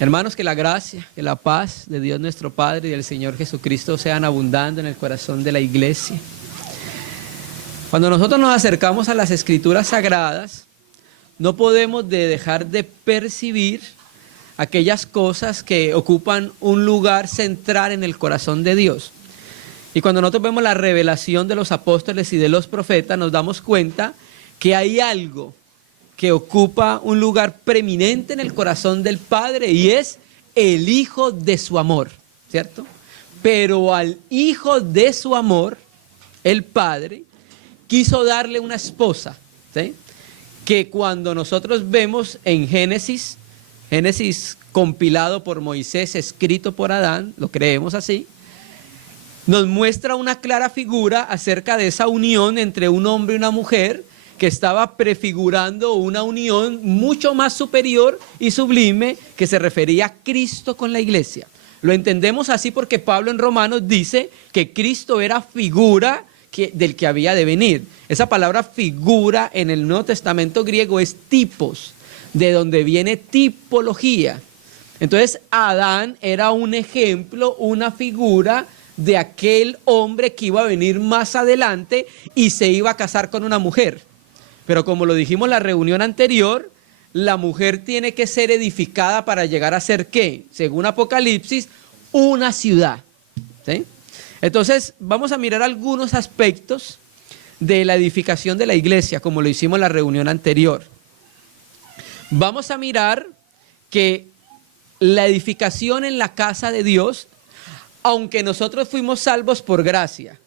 Hermanos, que la gracia, que la paz de Dios nuestro Padre y del Señor Jesucristo sean abundando en el corazón de la iglesia. Cuando nosotros nos acercamos a las Escrituras Sagradas, no podemos dejar de percibir aquellas cosas que ocupan un lugar central en el corazón de Dios. Y cuando nosotros vemos la revelación de los apóstoles y de los profetas, nos damos cuenta que hay algo que ocupa un lugar preeminente en el corazón del Padre y es el Hijo de su amor, ¿cierto? Pero al Hijo de su amor, el Padre quiso darle una esposa, ¿sí? Que cuando nosotros vemos en Génesis compilado por Moisés, escrito por Adán, lo creemos así, nos muestra una clara figura acerca de esa unión entre un hombre y una mujer que estaba prefigurando una unión mucho más superior y sublime que se refería a Cristo con la iglesia. Lo entendemos así porque Pablo en Romanos dice que Cristo era figura del que había de venir. Esa palabra figura en el Nuevo Testamento griego es tipos, de donde viene tipología. Entonces Adán era un ejemplo, una figura de aquel hombre que iba a venir más adelante y se iba a casar con una mujer. Pero como lo dijimos en la reunión anterior, la mujer tiene que ser edificada para llegar a ser ¿qué? Según Apocalipsis, una ciudad, ¿sí? Entonces vamos a mirar algunos aspectos de la edificación de la iglesia, como lo hicimos en la reunión anterior. Vamos a mirar que la edificación en la casa de Dios, aunque nosotros fuimos salvos por gracia,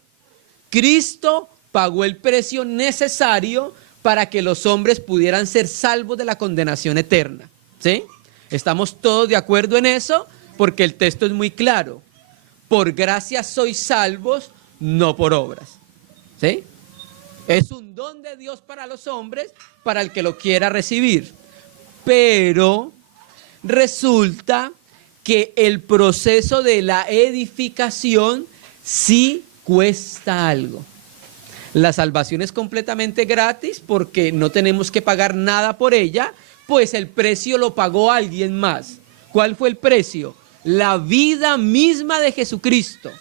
Cristo pagó el precio necesario para que los hombres pudieran ser salvos de la condenación eterna, ¿sí? ¿Estamos todos de acuerdo en eso? Porque el texto es muy claro. Por gracia sois salvos, no por obras, ¿sí? Es un don de Dios para los hombres, para el que lo quiera recibir. Pero resulta que el proceso de la edificación sí cuesta algo. La salvación es completamente gratis porque no tenemos que pagar nada por ella, pues el precio lo pagó alguien más. ¿Cuál fue el precio? La vida misma de Jesucristo.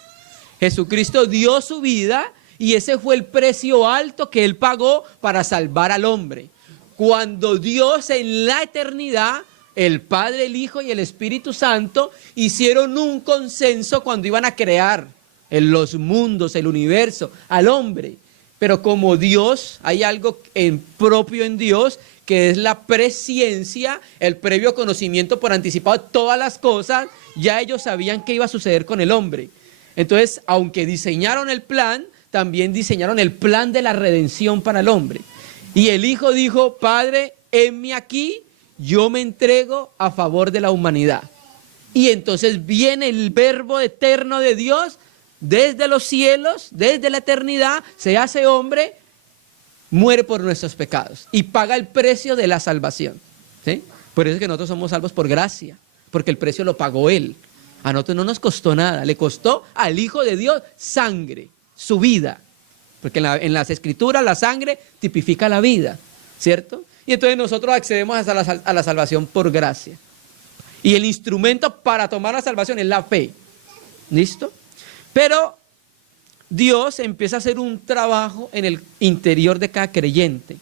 Jesucristo dio su vida y ese fue el precio alto que Él pagó para salvar al hombre. Cuando Dios en la eternidad, el Padre, el Hijo y el Espíritu Santo hicieron un consenso cuando iban a crear en los mundos, el universo, al hombre. Pero como Dios, hay algo propio en Dios, que es la presciencia, el previo conocimiento por anticipado de todas las cosas, ya ellos sabían qué iba a suceder con el hombre. Entonces, aunque diseñaron el plan, también diseñaron el plan de la redención para el hombre. Y el Hijo dijo, Padre, henme aquí, yo me entrego a favor de la humanidad. Y entonces viene el verbo eterno de Dios, desde los cielos, desde la eternidad, se hace hombre, muere por nuestros pecados y paga el precio de la salvación, ¿sí? Por eso es que nosotros somos salvos por gracia, porque el precio lo pagó Él. A nosotros no nos costó nada, le costó al Hijo de Dios sangre, su vida, porque en las Escrituras la sangre tipifica la vida, ¿cierto? Y entonces nosotros accedemos a la salvación por gracia. Y el instrumento para tomar la salvación es la fe, ¿listo? Pero Dios empieza a hacer un trabajo en el interior de cada creyente.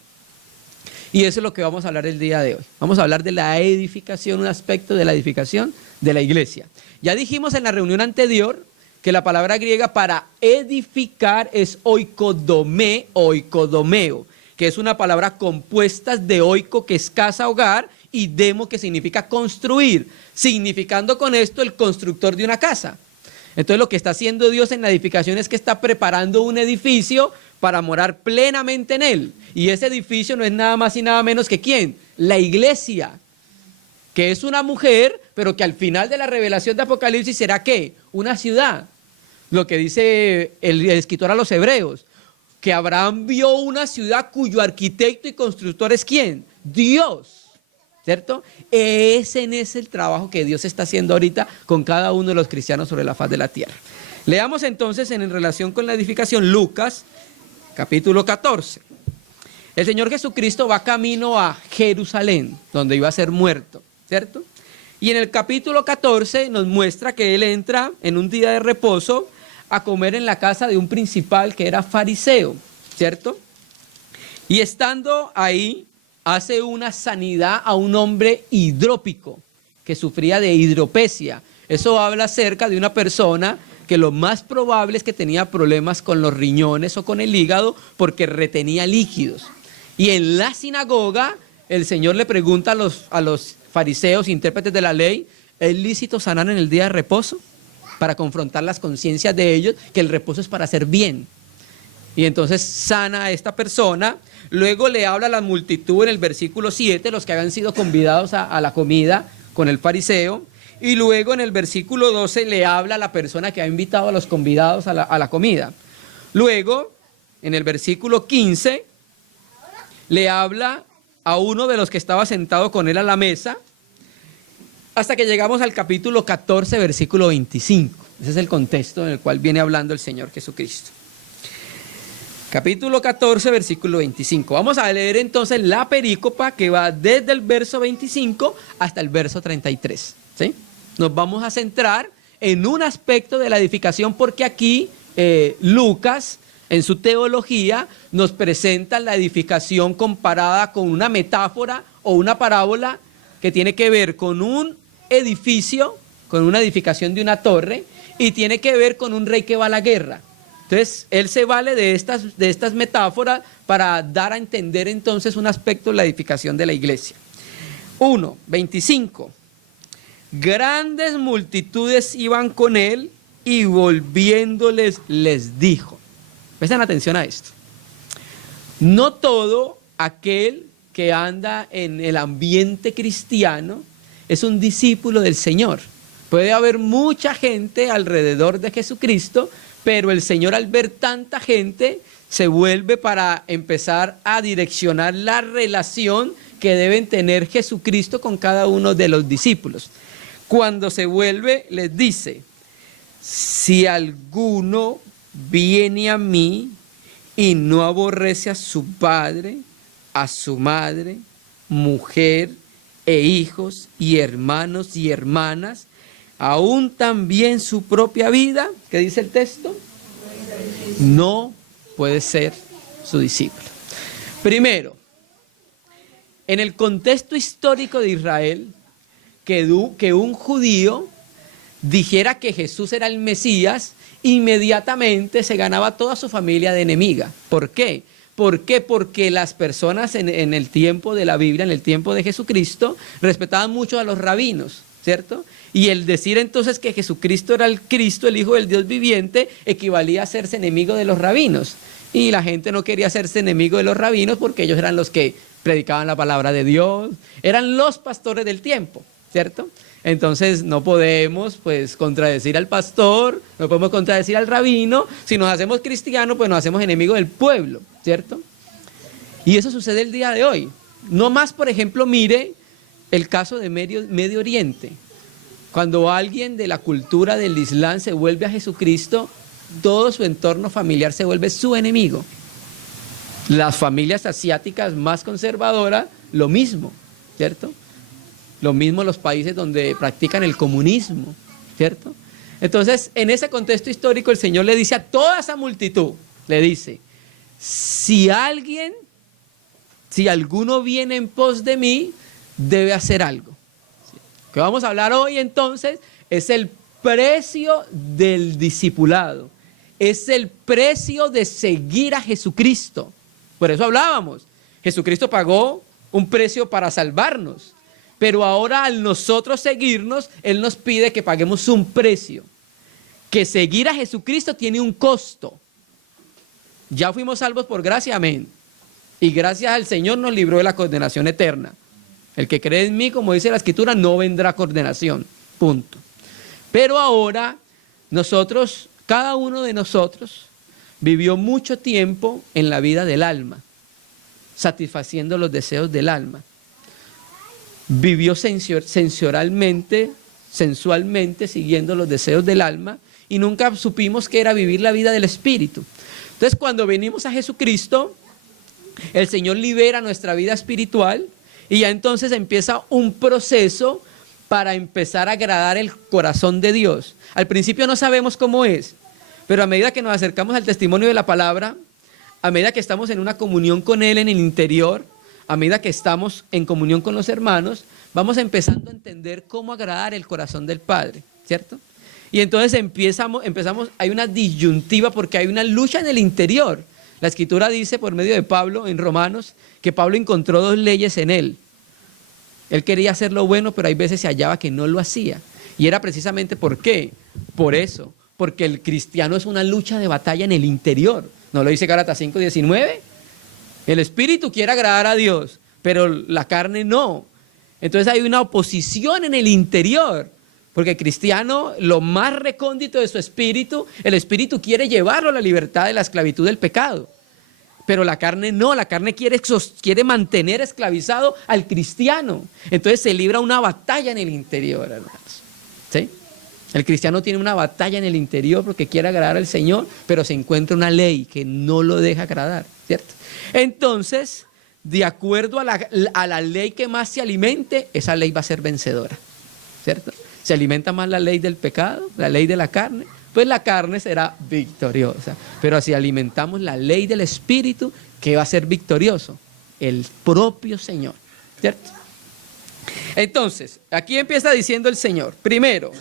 Y eso es lo que vamos a hablar el día de hoy. Vamos a hablar de la edificación, un aspecto de la edificación de la iglesia. Ya dijimos en la reunión anterior que la palabra griega para edificar es oikodomé o oikodomeo, que es una palabra compuesta de oiko, que es casa, hogar, y demo, que significa construir, significando con esto el constructor de una casa. Entonces lo que está haciendo Dios en la edificación es que está preparando un edificio para morar plenamente en él. Y ese edificio no es nada más y nada menos que ¿quién? La iglesia, que es una mujer, pero que al final de la revelación de Apocalipsis será ¿qué? Una ciudad. Lo que dice el escritor a los Hebreos, que Abraham vio una ciudad cuyo arquitecto y constructor es ¿quién? Dios. ¿Cierto? Ese es el trabajo que Dios está haciendo ahorita con cada uno de los cristianos sobre la faz de la tierra. Leamos entonces en relación con la edificación Lucas, capítulo 14. El Señor Jesucristo va camino a Jerusalén, donde iba a ser muerto, ¿cierto? Y en el capítulo 14 nos muestra que él entra en un día de reposo a comer en la casa de un principal que era fariseo, ¿cierto? Y estando ahí, hace una sanidad a un hombre hidrópico que sufría de hidropesia. Eso habla acerca de una persona que lo más probable es que tenía problemas con los riñones o con el hígado porque retenía líquidos. Y en la sinagoga el Señor le pregunta a los fariseos, intérpretes de la ley, ¿es lícito sanar en el día de reposo? Para confrontar las conciencias de ellos, que el reposo es para hacer bien. Y entonces sana a esta persona. Luego le habla a la multitud en el versículo 7, los que habían sido convidados a la comida con el fariseo. Y luego en el versículo 12 le habla a la persona que ha invitado a los convidados a la comida. Luego, en el versículo 15, le habla a uno de los que estaba sentado con él a la mesa, hasta que llegamos al capítulo 14, versículo 25. Ese es el contexto en el cual viene hablando el Señor Jesucristo. Capítulo 14, versículo 25. Vamos a leer entonces la perícopa que va desde el verso 25 hasta el verso 33. ¿Sí? Nos vamos a centrar en un aspecto de la edificación porque aquí Lucas, en su teología, nos presenta la edificación comparada con una metáfora o una parábola que tiene que ver con un edificio, con una edificación de una torre, y tiene que ver con un rey que va a la guerra. Entonces, él se vale de estas metáforas para dar a entender entonces un aspecto de la edificación de la iglesia. 1, 25. Grandes multitudes iban con él y volviéndoles les dijo. Presten atención a esto. No todo aquel que anda en el ambiente cristiano es un discípulo del Señor. Puede haber mucha gente alrededor de Jesucristo, pero el Señor, al ver tanta gente, se vuelve para empezar a direccionar la relación que deben tener Jesucristo con cada uno de los discípulos. Cuando se vuelve, les dice, si alguno viene a mí y no aborrece a su padre, a su madre, mujer e hijos y hermanos y hermanas, aún también su propia vida, ¿qué dice el texto? No puede ser su discípulo. Primero, en el contexto histórico de Israel, que un judío dijera que Jesús era el Mesías, inmediatamente se ganaba toda su familia de enemiga. ¿Por qué? ¿Por qué? Porque las personas en el tiempo de la Biblia, en el tiempo de Jesucristo, respetaban mucho a los rabinos, ¿cierto? Y el decir entonces que Jesucristo era el Cristo, el Hijo del Dios viviente, equivalía a hacerse enemigo de los rabinos. Y la gente no quería hacerse enemigo de los rabinos porque ellos eran los que predicaban la palabra de Dios, eran los pastores del tiempo, ¿cierto? Entonces no podemos pues contradecir al pastor, no podemos contradecir al rabino. Si nos hacemos cristianos, pues nos hacemos enemigos del pueblo, ¿cierto? Y eso sucede el día de hoy. No más, por ejemplo, mire el caso de Medio Oriente. Cuando alguien de la cultura del Islam se vuelve a Jesucristo, todo su entorno familiar se vuelve su enemigo. Las familias asiáticas más conservadoras, lo mismo, ¿cierto? Lo mismo los países donde practican el comunismo, ¿cierto? Entonces, en ese contexto histórico, el Señor le dice a toda esa multitud, le dice, si alguno viene en pos de mí, debe hacer algo. Lo que vamos a hablar hoy entonces es el precio del discipulado, es el precio de seguir a Jesucristo. Por eso hablábamos, Jesucristo pagó un precio para salvarnos. Pero ahora al nosotros seguirnos, Él nos pide que paguemos un precio. Que seguir a Jesucristo tiene un costo. Ya fuimos salvos por gracia, amén. Y gracias al Señor nos libró de la condenación eterna. El que cree en mí, como dice la Escritura, no vendrá condenación. Punto. Pero ahora nosotros, cada uno de nosotros, vivió mucho tiempo en la vida del alma, satisfaciendo los deseos del alma. Vivió sensualmente, siguiendo los deseos del alma, y nunca supimos qué era vivir la vida del Espíritu. Entonces, cuando venimos a Jesucristo, el Señor libera nuestra vida espiritual, y ya entonces empieza un proceso para empezar a agradar el corazón de Dios. Al principio no sabemos cómo es, pero a medida que nos acercamos al testimonio de la palabra, a medida que estamos en una comunión con Él en el interior, a medida que estamos en comunión con los hermanos, vamos empezando a entender cómo agradar el corazón del Padre, ¿cierto? Y entonces empezamos, hay una disyuntiva porque hay una lucha en el interior. La Escritura dice por medio de Pablo en Romanos que Pablo encontró dos leyes en él. Él quería hacer lo bueno, pero hay veces se hallaba que no lo hacía. Y era precisamente ¿por qué? Por eso, porque el cristiano es una lucha de batalla en el interior. ¿No lo dice Gálatas 5:19? El espíritu quiere agradar a Dios, pero la carne no. Entonces hay una oposición en el interior, porque el cristiano, lo más recóndito de su espíritu, el espíritu quiere llevarlo a la libertad de la esclavitud del pecado. Pero la carne no, la carne quiere mantener esclavizado al cristiano. Entonces se libra una batalla en el interior, hermanos. ¿Sí? El cristiano tiene una batalla en el interior porque quiere agradar al Señor, pero se encuentra una ley que no lo deja agradar, ¿cierto? Entonces, de acuerdo a la ley que más se alimente, esa ley va a ser vencedora, ¿cierto? Se alimenta más la ley del pecado, la ley de la carne, pues la carne será victoriosa. Pero si alimentamos la ley del Espíritu, ¿qué va a ser victorioso? El propio Señor, ¿cierto? Entonces, aquí empieza diciendo el Señor, primero,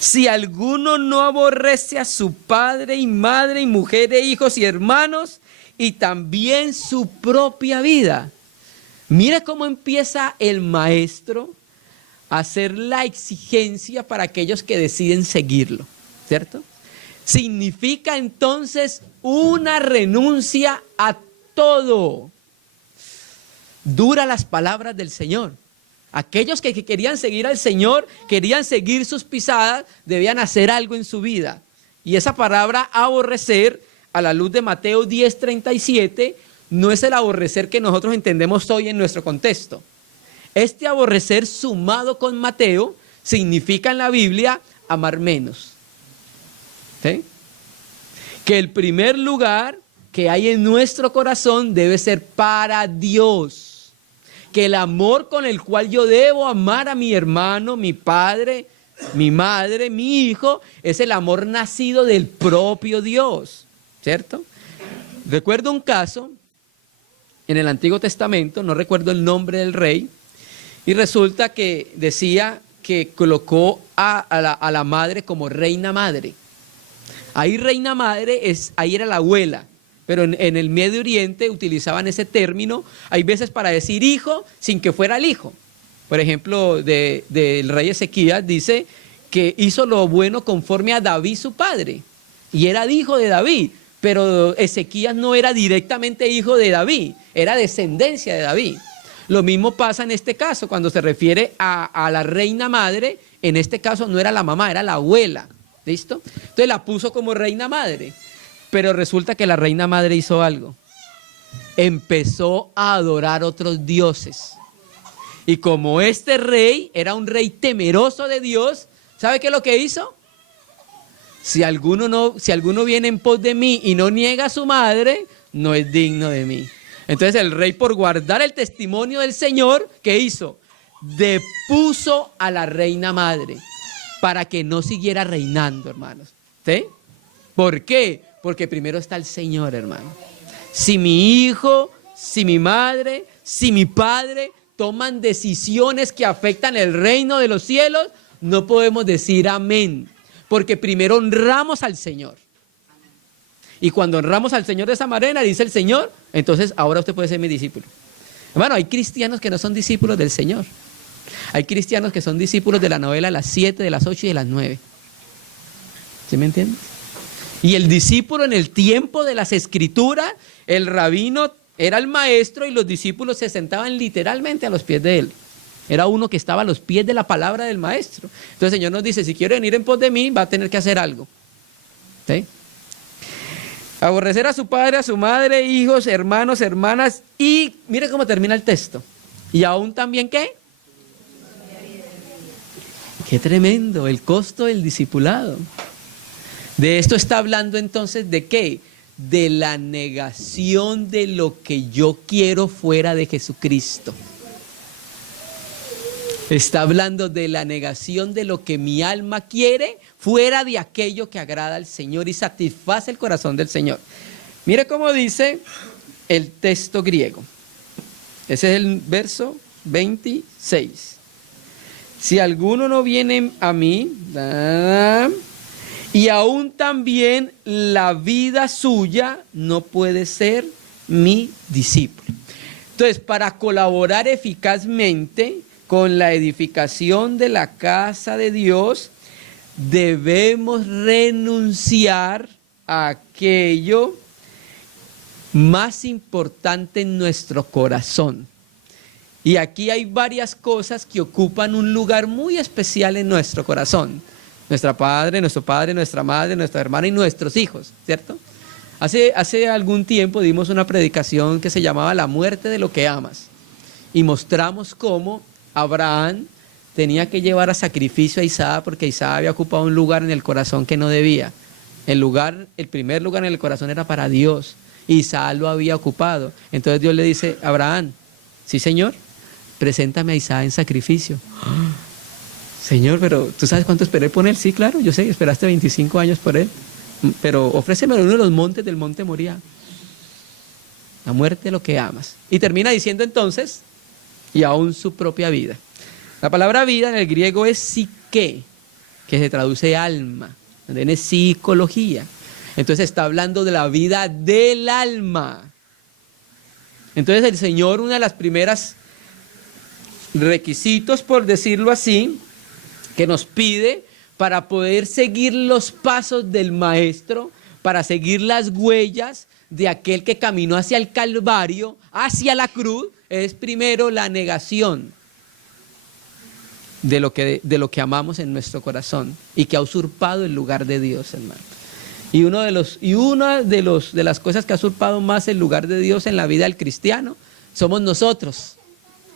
si alguno no aborrece a su padre y madre y mujer e hijos y hermanos y también su propia vida. Mira cómo empieza el maestro a hacer la exigencia para aquellos que deciden seguirlo, ¿cierto? Significa entonces una renuncia a todo. Dura las palabras del Señor. Aquellos que querían seguir al Señor, querían seguir sus pisadas, debían hacer algo en su vida. Y esa palabra aborrecer, a la luz de Mateo 10:37, no es el aborrecer que nosotros entendemos hoy en nuestro contexto. Este aborrecer sumado con Mateo significa en la Biblia amar menos. ¿Sí? Que el primer lugar que hay en nuestro corazón debe ser para Dios. Que el amor con el cual yo debo amar a mi hermano, mi padre, mi madre, mi hijo, es el amor nacido del propio Dios, ¿cierto? Recuerdo un caso en el Antiguo Testamento, no recuerdo el nombre del rey, y resulta que decía que colocó a la madre como reina madre. Ahí reina madre, ahí era la abuela. Pero en el Medio Oriente utilizaban ese término, hay veces para decir hijo sin que fuera el hijo. Por ejemplo, del rey Ezequías dice que hizo lo bueno conforme a David su padre. Y era hijo de David, pero Ezequías no era directamente hijo de David, era descendencia de David. Lo mismo pasa en este caso, cuando se refiere a la reina madre, en este caso no era la mamá, era la abuela. ¿Listo? Entonces la puso como reina madre. Pero resulta que la reina madre hizo algo. Empezó a adorar otros dioses. Y como este rey era un rey temeroso de Dios, ¿sabe qué es lo que hizo? Si alguno viene en pos de mí y no niega a su madre, no es digno de mí. Entonces el rey, por guardar el testimonio del Señor, ¿qué hizo? Depuso a la reina madre para que no siguiera reinando, hermanos. ¿Sí? ¿Por qué? Porque primero está el Señor, hermano. Si mi hijo, si mi madre, si mi padre toman decisiones que afectan el reino de los cielos, no podemos decir amén. Porque primero honramos al Señor. Y cuando honramos al Señor de esa manera, dice el Señor, entonces ahora usted puede ser mi discípulo. Hermano, hay cristianos que no son discípulos del Señor. Hay cristianos que son discípulos de la novela de las 7, de las 8 y de las 9. ¿Sí me entiendes? Y el discípulo en el tiempo de las Escrituras, el rabino era el maestro y los discípulos se sentaban literalmente a los pies de él. Era uno que estaba a los pies de la palabra del maestro. Entonces el Señor nos dice, si quiere venir en pos de mí, va a tener que hacer algo. ¿Sí? Aborrecer a su padre, a su madre, hijos, hermanos, hermanas. Y mire cómo termina el texto. Y aún también, ¿qué? Qué tremendo, el costo del discipulado. De esto está hablando entonces ¿de qué? De la negación de lo que yo quiero fuera de Jesucristo. Está hablando de la negación de lo que mi alma quiere fuera de aquello que agrada al Señor y satisface el corazón del Señor. Mire cómo dice el texto griego. Ese es el verso 26. Si alguno no viene a mí, y aún también la vida suya no puede ser mi discípulo. Entonces, para colaborar eficazmente con la edificación de la casa de Dios, debemos renunciar a aquello más importante en nuestro corazón. Y aquí hay varias cosas que ocupan un lugar muy especial en nuestro corazón. Nuestro padre, nuestra madre, nuestra hermana y nuestros hijos, ¿cierto? Hace algún tiempo dimos una predicación que se llamaba La muerte de lo que amas. Y mostramos cómo Abraham tenía que llevar a sacrificio a Isaac porque Isaac había ocupado un lugar en el corazón que no debía. El primer lugar en el corazón era para Dios. Isaac lo había ocupado. Entonces Dios le dice, Abraham, sí señor, preséntame a Isaac en sacrificio. Señor, pero ¿tú sabes cuánto esperé por él? Sí, claro, yo sé, esperaste 25 años por él. Pero ofrécemelo en uno de los montes del monte Moría. La muerte de lo que amas. Y termina diciendo entonces, y aún su propia vida. La palabra vida en el griego es psique, que se traduce alma, también es psicología. Entonces está hablando de la vida del alma. Entonces el Señor, una de las primeras requisitos, por decirlo así, que nos pide para poder seguir los pasos del Maestro, para seguir las huellas de aquel que caminó hacia el Calvario, hacia la cruz, es primero la negación de lo que amamos en nuestro corazón y que ha usurpado el lugar de Dios, hermano. Y una de las cosas que ha usurpado más el lugar de Dios en la vida del cristiano somos nosotros.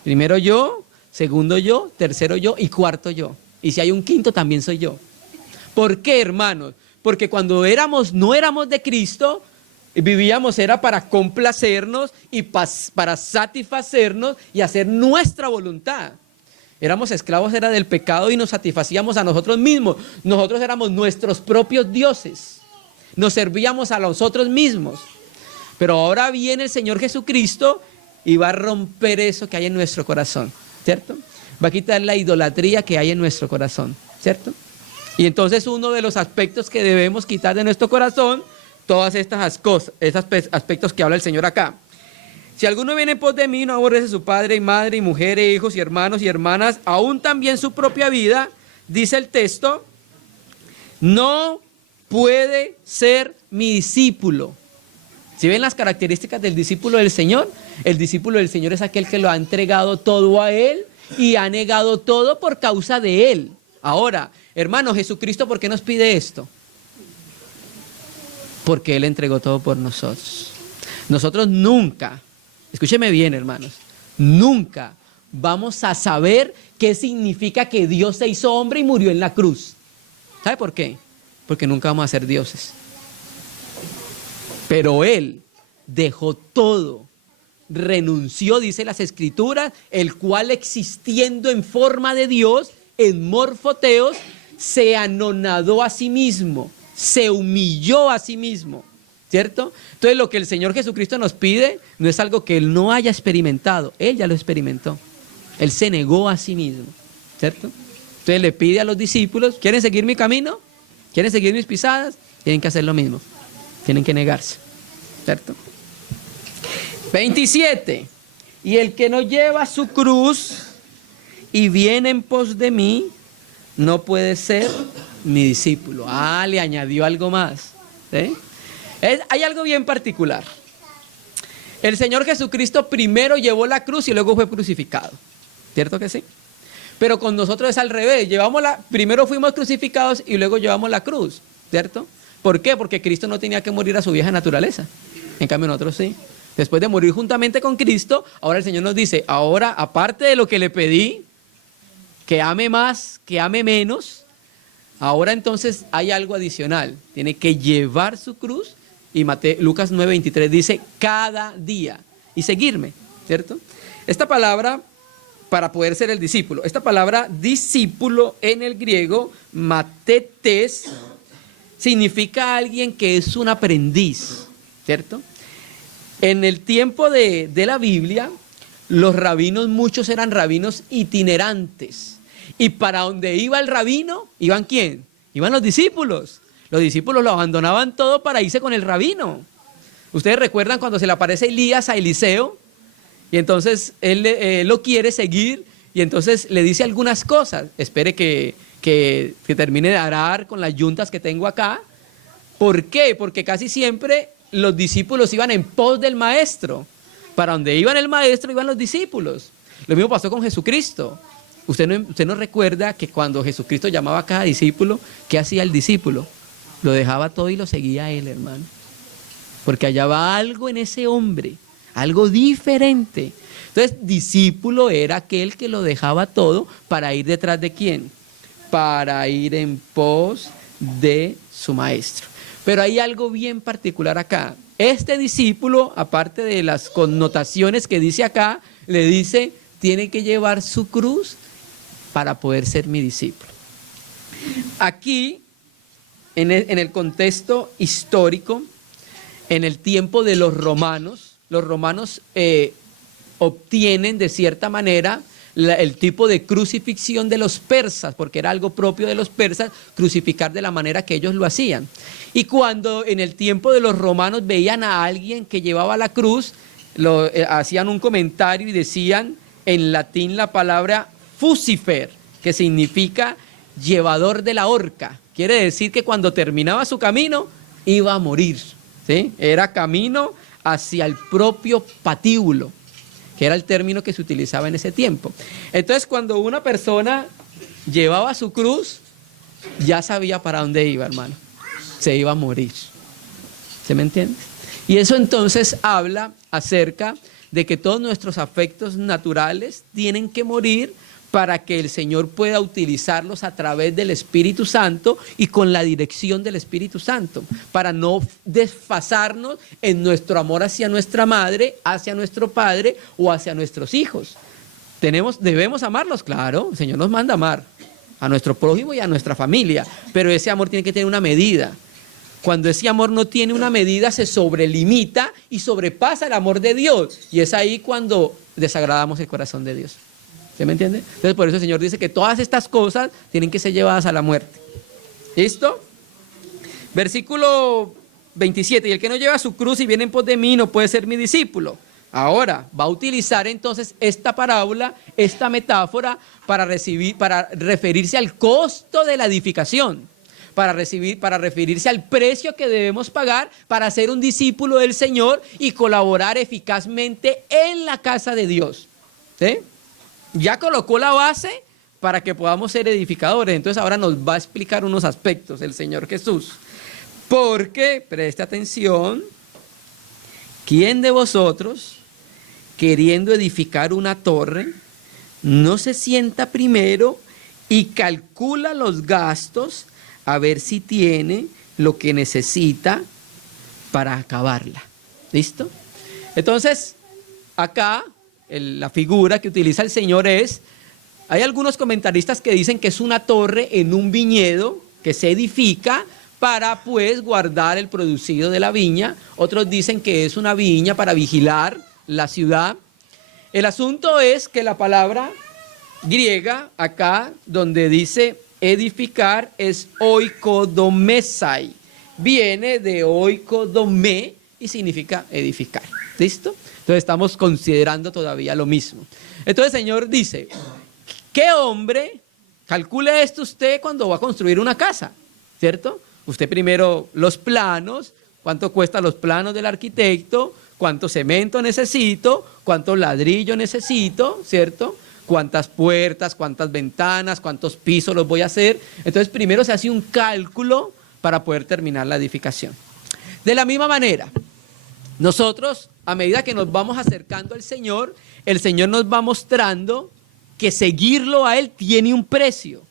Primero yo, segundo yo, tercero yo y cuarto yo. Y si hay un quinto, también soy yo. ¿Por qué, hermanos? Porque cuando no éramos de Cristo, vivíamos era para complacernos y para satisfacernos y hacer nuestra voluntad. Éramos esclavos era del pecado y nos satisfacíamos a nosotros mismos. Nosotros éramos nuestros propios dioses. Nos servíamos a nosotros mismos. Pero ahora viene el Señor Jesucristo y va a romper eso que hay en nuestro corazón, ¿cierto? Va a quitar la idolatría que hay en nuestro corazón, ¿cierto? Y entonces uno de los aspectos que debemos quitar de nuestro corazón, todas estas cosas, esos aspectos que habla el Señor acá. Si alguno viene en pos de mí, no aborrece a su padre y madre y mujer e hijos y hermanos y hermanas, aún también su propia vida, dice el texto, no puede ser mi discípulo. ¿Sí ven las características del discípulo del Señor? El discípulo del Señor es aquel que lo ha entregado todo a Él y ha negado todo por causa de Él. Ahora, hermano, Jesucristo, ¿por qué nos pide esto? Porque Él entregó todo por nosotros. Nosotros nunca, escúcheme bien, hermanos, nunca vamos a saber qué significa que Dios se hizo hombre y murió en la cruz. ¿Sabe por qué? Porque nunca vamos a ser dioses. Pero Él dejó todo, renunció, dice las Escrituras, el cual existiendo en forma de Dios, en morfoteos, se anonadó a sí mismo, se humilló a sí mismo, ¿cierto? Entonces lo que el Señor Jesucristo nos pide no es algo que Él no haya experimentado, Él ya lo experimentó, Él se negó a sí mismo, ¿cierto? Entonces le pide a los discípulos, ¿quieren seguir mi camino? ¿Quieren seguir mis pisadas? Tienen que hacer lo mismo, tienen que negarse, ¿cierto? 27. Y el que no lleva su cruz y viene en pos de mí, no puede ser mi discípulo. Le añadió algo más, ¿sí? Hay algo bien particular. El Señor Jesucristo primero llevó la cruz y luego fue crucificado, ¿cierto que sí? Pero con nosotros es al revés, primero fuimos crucificados y luego llevamos la cruz, ¿cierto? ¿Por qué? Porque Cristo no tenía que morir a su vieja naturaleza, en cambio nosotros sí. Después de morir juntamente con Cristo, ahora el Señor nos dice, ahora aparte de lo que le pedí, que ame más, que ame menos, ahora entonces hay algo adicional, tiene que llevar su cruz y Lucas 9:23 dice cada día y seguirme, ¿cierto? Esta palabra para poder ser el discípulo. Esta palabra discípulo en el griego, matetes, significa alguien que es un aprendiz, ¿cierto? En el tiempo de la Biblia, los rabinos, muchos eran rabinos itinerantes. Y para donde iba el rabino, ¿iban quién? Iban los discípulos. Los discípulos lo abandonaban todo para irse con el rabino. Ustedes recuerdan cuando se le aparece Elías a Eliseo, y entonces él lo quiere seguir, y entonces le dice algunas cosas. Espere que termine de arar con las yuntas que tengo acá. ¿Por qué? Porque casi siempre los discípulos iban en pos del maestro. Para donde iban el maestro, iban los discípulos. Lo mismo pasó con Jesucristo. Usted no recuerda que cuando Jesucristo llamaba a cada discípulo, ¿qué hacía el discípulo? Lo dejaba todo y lo seguía a él, hermano. Porque hallaba algo en ese hombre, algo diferente. Entonces, discípulo era aquel que lo dejaba todo para ir detrás de ¿quién? Para ir en pos de su maestro. Pero hay algo bien particular acá. Este discípulo, aparte de las connotaciones que dice acá, le dice, tiene que llevar su cruz para poder ser mi discípulo. Aquí, en el contexto histórico, en el tiempo de los romanos obtienen de cierta manera el tipo de crucifixión de los persas, porque era algo propio de los persas crucificar de la manera que ellos lo hacían. Y cuando en el tiempo de los romanos veían a alguien que llevaba la cruz, hacían un comentario y decían en latín la palabra fucifer, que significa llevador de la horca. Quiere decir que cuando terminaba su camino iba a morir, ¿sí? Era camino hacia el propio patíbulo, que era el término que se utilizaba en ese tiempo. Entonces, cuando una persona llevaba su cruz, ya sabía para dónde iba, hermano. Se iba a morir. ¿Se me entiende? Y eso entonces habla acerca de que todos nuestros afectos naturales tienen que morir para que el Señor pueda utilizarlos a través del Espíritu Santo y con la dirección del Espíritu Santo, para no desfasarnos en nuestro amor hacia nuestra madre, hacia nuestro padre o hacia nuestros hijos. Debemos amarlos, claro, el Señor nos manda amar a nuestro prójimo y a nuestra familia, pero ese amor tiene que tener una medida. Cuando ese amor no tiene una medida, se sobrelimita y sobrepasa el amor de Dios, y es ahí cuando desagradamos el corazón de Dios. ¿Se me entiende? Entonces por eso el Señor dice que todas estas cosas tienen que ser llevadas a la muerte. ¿Listo? Versículo 27. Y el que no lleva su cruz y viene en pos de mí no puede ser mi discípulo. Ahora va a utilizar entonces esta parábola, esta metáfora para referirse al costo de la edificación, para referirse al precio que debemos pagar para ser un discípulo del Señor y colaborar eficazmente en la casa de Dios. ¿Sí? Ya colocó la base para que podamos ser edificadores. Entonces ahora nos va a explicar unos aspectos el Señor Jesús. Porque, preste atención, ¿quién de vosotros, queriendo edificar una torre, no se sienta primero y calcula los gastos a ver si tiene lo que necesita para acabarla? ¿Listo? Entonces, acá la figura que utiliza el Señor hay algunos comentaristas que dicen que es una torre en un viñedo que se edifica para pues guardar el producido de la viña. Otros dicen que es una viña para vigilar la ciudad. El asunto es que la palabra griega acá donde dice edificar es oikodomesai. Viene de oikodome y significa edificar. ¿Listo? Entonces estamos considerando todavía lo mismo. Entonces el Señor dice, ¿qué hombre? Calcule esto usted cuando va a construir una casa, ¿cierto? Usted primero los planos, cuánto cuestan los planos del arquitecto, cuánto cemento necesito, cuántos ladrillos necesito, ¿cierto? Cuántas puertas, cuántas ventanas, cuántos pisos los voy a hacer. Entonces primero se hace un cálculo para poder terminar la edificación. De la misma manera, nosotros, a medida que nos vamos acercando al Señor, el Señor nos va mostrando que seguirlo a Él tiene un precio.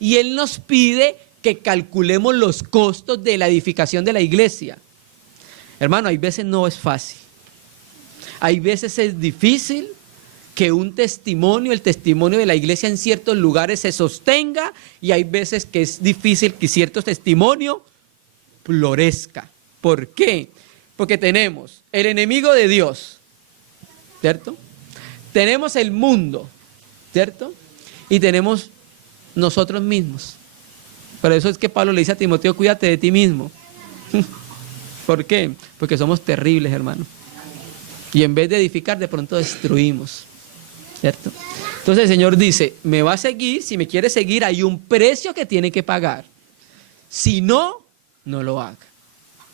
Y Él nos pide que calculemos los costos de la edificación de la iglesia. Hermano, hay veces no es fácil. Hay veces es difícil que un testimonio, el testimonio de la iglesia en ciertos lugares se sostenga, y hay veces que es difícil que cierto testimonio florezca. ¿Por qué? Porque tenemos el enemigo de Dios, ¿cierto? Tenemos el mundo, ¿cierto? Y tenemos nosotros mismos. Por eso es que Pablo le dice a Timoteo, cuídate de ti mismo. ¿Por qué? Porque somos terribles, hermano. Y en vez de edificar, de pronto destruimos, ¿cierto? Entonces el Señor dice, me va a seguir, si me quiere seguir hay un precio que tiene que pagar. Si no, no lo haga.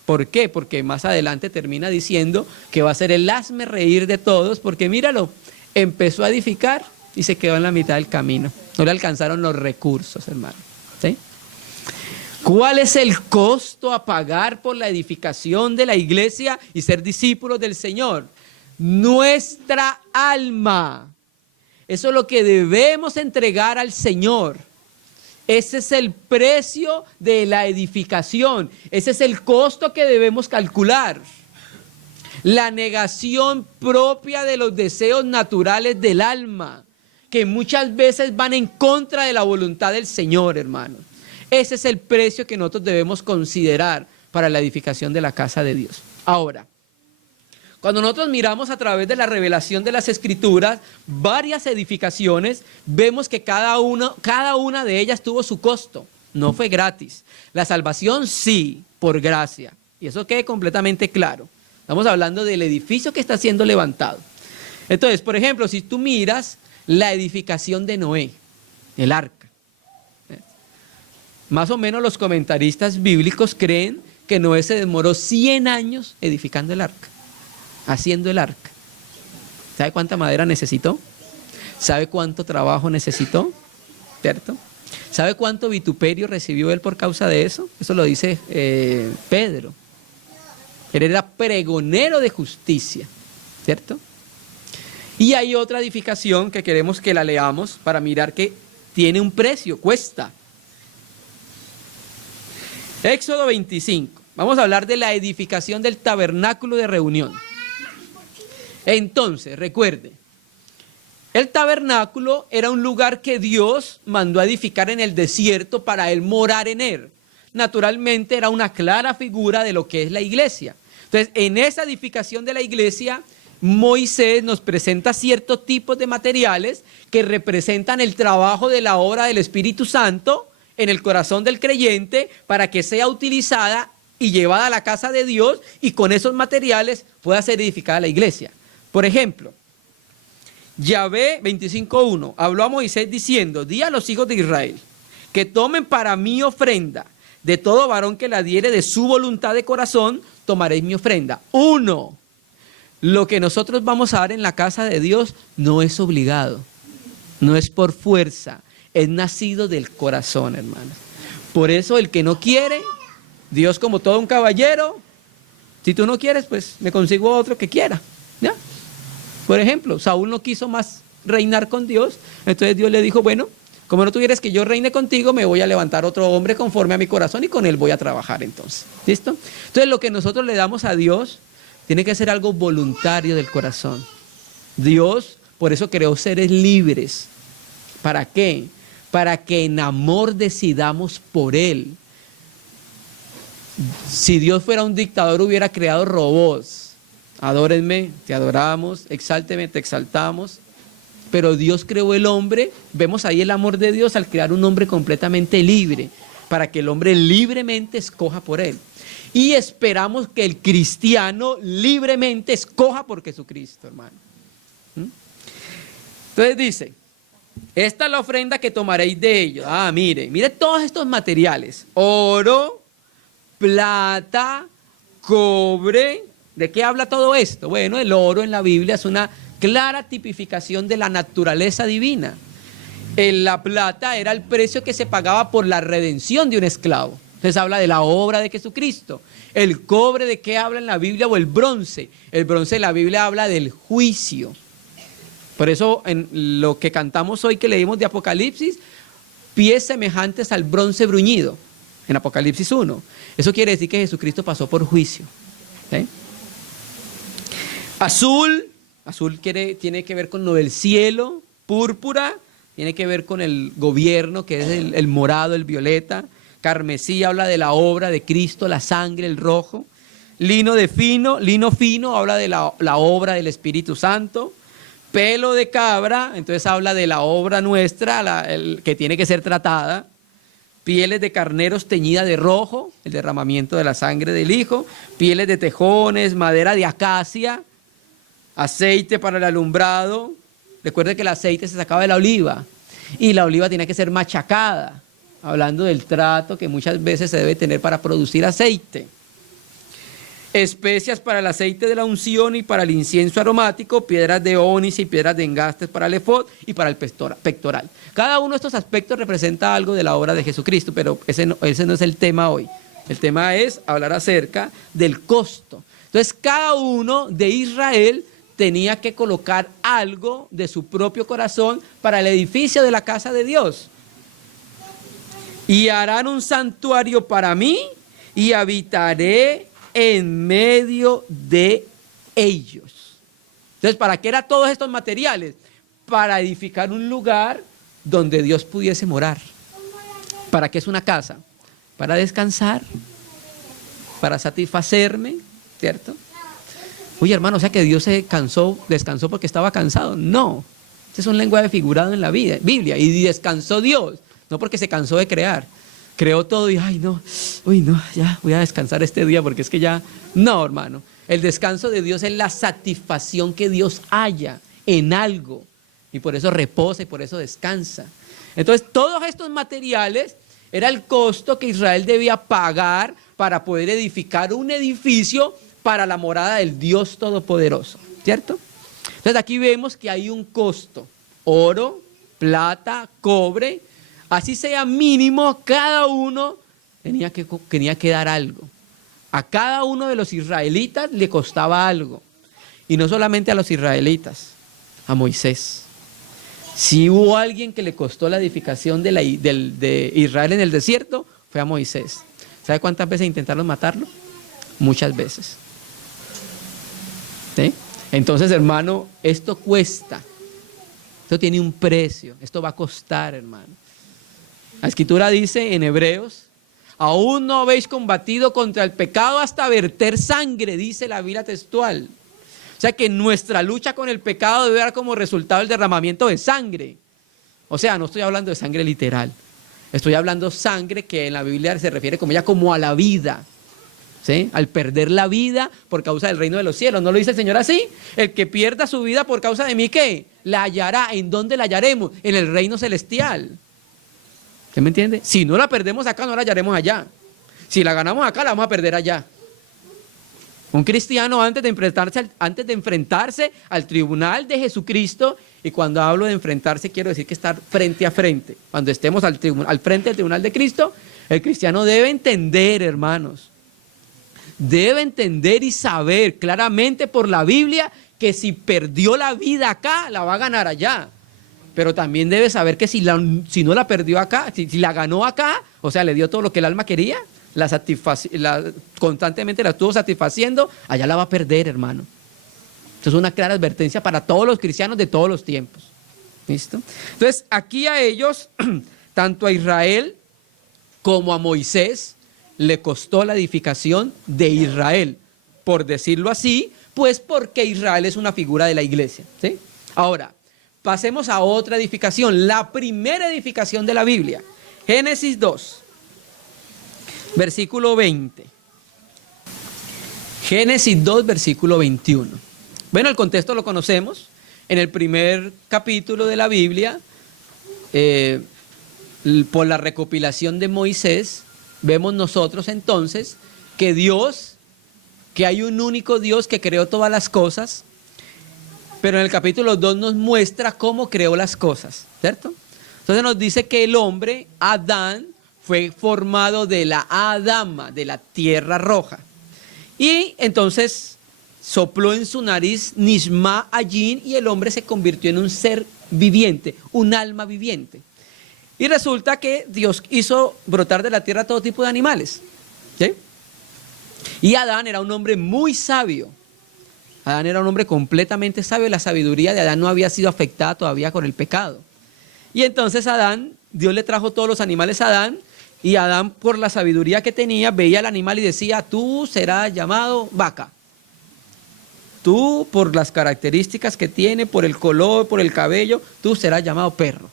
¿Por qué? Porque más adelante termina diciendo que va a ser el hazme reír de todos, porque míralo, empezó a edificar y se quedó en la mitad del camino. No le alcanzaron los recursos, hermano. ¿Sí? ¿Cuál es el costo a pagar por la edificación de la iglesia y ser discípulos del Señor? Nuestra alma. Eso es lo que debemos entregar al Señor. Ese es el precio de la edificación. Ese es el costo que debemos calcular. La negación propia de los deseos naturales del alma, que muchas veces van en contra de la voluntad del Señor, hermanos. Ese es el precio que nosotros debemos considerar para la edificación de la casa de Dios. Ahora, cuando nosotros miramos a través de la revelación de las Escrituras, varias edificaciones, vemos que cada una de ellas tuvo su costo. No fue gratis. La salvación sí, por gracia. Y eso quede completamente claro. Estamos hablando del edificio que está siendo levantado. Entonces, por ejemplo, si tú miras la edificación de Noé, el arca. Más o menos los comentaristas bíblicos creen que Noé se demoró 100 años edificando el arca, haciendo el arca. ¿Sabe cuánta madera necesitó? ¿Sabe cuánto trabajo necesitó? ¿Cierto? ¿Sabe cuánto vituperio recibió él por causa de eso? Eso lo dice Pedro. Él era pregonero de justicia, ¿cierto? Y hay otra edificación que queremos que la leamos para mirar que tiene un precio, cuesta. Éxodo 25. Vamos a hablar de la edificación del tabernáculo de reunión. Entonces, recuerde, el tabernáculo era un lugar que Dios mandó a edificar en el desierto para él morar en él. Naturalmente era una clara figura de lo que es la iglesia. Entonces, en esa edificación de la iglesia, Moisés nos presenta ciertos tipos de materiales que representan el trabajo de la obra del Espíritu Santo en el corazón del creyente para que sea utilizada y llevada a la casa de Dios, y con esos materiales pueda ser edificada la iglesia. Por ejemplo, Yahvé 25:1 habló a Moisés diciendo, di a los hijos de Israel que tomen para mí ofrenda, de todo varón que la diere de su voluntad de corazón, tomaréis mi ofrenda. 1. Lo que nosotros vamos a dar en la casa de Dios no es obligado, no es por fuerza, es nacido del corazón, hermanos. Por eso el que no quiere, Dios como todo un caballero, si tú no quieres, pues me consigo otro que quiera, ¿ya? Por ejemplo, Saúl no quiso más reinar con Dios, entonces Dios le dijo, bueno, como no tú quieres que yo reine contigo, me voy a levantar otro hombre conforme a mi corazón y con él voy a trabajar entonces, ¿listo? Entonces lo que nosotros le damos a Dios tiene que ser algo voluntario del corazón. Dios por eso creó seres libres. ¿Para qué? Para que en amor decidamos por Él. Si Dios fuera un dictador, hubiera creado robots. Adórenme, te adoramos, exálteme, te exaltamos. Pero Dios creó el hombre, vemos ahí el amor de Dios al crear un hombre completamente libre, para que el hombre libremente escoja por Él. Y esperamos que el cristiano libremente escoja por Jesucristo, hermano. Entonces dice, esta es la ofrenda que tomaréis de ellos. Mire todos estos materiales. Oro, plata, cobre. ¿De qué habla todo esto? Bueno, el oro en la Biblia es una clara tipificación de la naturaleza divina. La plata era el precio que se pagaba por la redención de un esclavo. Entonces habla de la obra de Jesucristo. El cobre, ¿de qué habla en la Biblia? O el bronce. El bronce en la Biblia habla del juicio. Por eso en lo que cantamos hoy que leímos de Apocalipsis, pies semejantes al bronce bruñido, en Apocalipsis 1. Eso quiere decir que Jesucristo pasó por juicio. ¿Sí? Azul, Azul tiene que ver con lo del cielo. Púrpura tiene que ver con el gobierno, que es el morado, el violeta. Carmesí habla de la obra de Cristo, la sangre, el rojo. Lino fino habla de la obra del Espíritu Santo. Pelo de cabra, entonces habla de la obra nuestra, que tiene que ser tratada. Pieles de carneros teñida de rojo, el derramamiento de la sangre del Hijo. Pieles de tejones, madera de acacia, aceite para el alumbrado. Recuerde que el aceite se sacaba de la oliva y la oliva tenía que ser machacada, hablando del trato que muchas veces se debe tener para producir aceite. Especias para el aceite de la unción y para el incienso aromático, piedras de ónice y piedras de engastes para el efod y para el pectoral. Cada uno de estos aspectos representa algo de la obra de Jesucristo, pero ese no es el tema hoy. El tema es hablar acerca del costo. Entonces, cada uno de Israel tenía que colocar algo de su propio corazón para el edificio de la casa de Dios. Y harán un santuario para mí y habitaré en medio de ellos. Entonces, ¿para qué eran todos estos materiales? Para edificar un lugar donde Dios pudiese morar. ¿Para qué es una casa? Para descansar, para satisfacerme, ¿cierto? Oye, hermano, o sea que Dios descansó porque estaba cansado. No, este es un lenguaje figurado en la Biblia. Y descansó Dios, no porque se cansó de crear. Creó todo y, ya voy a descansar este día porque es que ya... No, hermano, el descanso de Dios es la satisfacción que Dios haya en algo. Y por eso reposa y por eso descansa. Entonces, todos estos materiales era el costo que Israel debía pagar para poder edificar un edificio para la morada del Dios Todopoderoso, ¿cierto? Entonces, aquí vemos que hay un costo. Oro, plata, cobre... Así sea mínimo, cada uno tenía que dar algo. A cada uno de los israelitas le costaba algo. Y no solamente a los israelitas, a Moisés. Si hubo alguien que le costó la edificación de Israel en el desierto, fue a Moisés. ¿Sabe cuántas veces intentaron matarlo? Muchas veces. ¿Sí? Entonces, hermano, esto cuesta. Esto tiene un precio. Esto va a costar, hermano. La Escritura dice en Hebreos, aún no habéis combatido contra el pecado hasta verter sangre, dice la Biblia textual. O sea que nuestra lucha con el pecado debe dar como resultado el derramamiento de sangre. O sea, no estoy hablando de sangre literal. Estoy hablando sangre que en la Biblia se refiere como ya como a la vida. ¿Sí? Al perder la vida por causa del reino de los cielos. ¿No lo dice el Señor así? El que pierda su vida por causa de mí, ¿qué? La hallará. ¿En dónde la hallaremos? En el reino celestial. ¿Usted me entiende? Si no la perdemos acá, no la hallaremos allá. Si la ganamos acá, la vamos a perder allá. Un cristiano antes de enfrentarse al tribunal de Jesucristo, y cuando hablo de enfrentarse quiero decir que estar frente a frente. Cuando estemos al frente del tribunal de Cristo, el cristiano debe entender, hermanos, debe entender y saber claramente por la Biblia que si perdió la vida acá, la va a ganar allá. Pero también debe saber que si no la perdió acá, si la ganó acá, o sea, le dio todo lo que el alma quería, constantemente la estuvo satisfaciendo, allá la va a perder, hermano. Esto es una clara advertencia para todos los cristianos de todos los tiempos. ¿Listo? Entonces, aquí a ellos, tanto a Israel como a Moisés, le costó la edificación de Israel. Por decirlo así, pues porque Israel es una figura de la iglesia. ¿Sí? Ahora, pasemos a otra edificación, la primera edificación de la Biblia. Génesis 2, versículo 20. Génesis 2, versículo 21. Bueno, el contexto lo conocemos. En el primer capítulo de la Biblia, por la recopilación de Moisés, vemos nosotros entonces que hay un único Dios que creó todas las cosas. Pero en el capítulo 2 nos muestra cómo creó las cosas, ¿cierto? Entonces nos dice que el hombre, Adán, fue formado de la Adama, de la tierra roja. Y entonces sopló en su nariz Nishma Ayin y el hombre se convirtió en un ser viviente, un alma viviente. Y resulta que Dios hizo brotar de la tierra todo tipo de animales, ¿sí? Y Adán era un hombre muy sabio. Adán era un hombre completamente sabio. La sabiduría de Adán no había sido afectada todavía con el pecado. Y entonces Dios le trajo todos los animales a Adán, y Adán, por la sabiduría que tenía, veía al animal y decía: tú serás llamado vaca. Tú, por las características que tiene, por el color, por el cabello, tú serás llamado perro.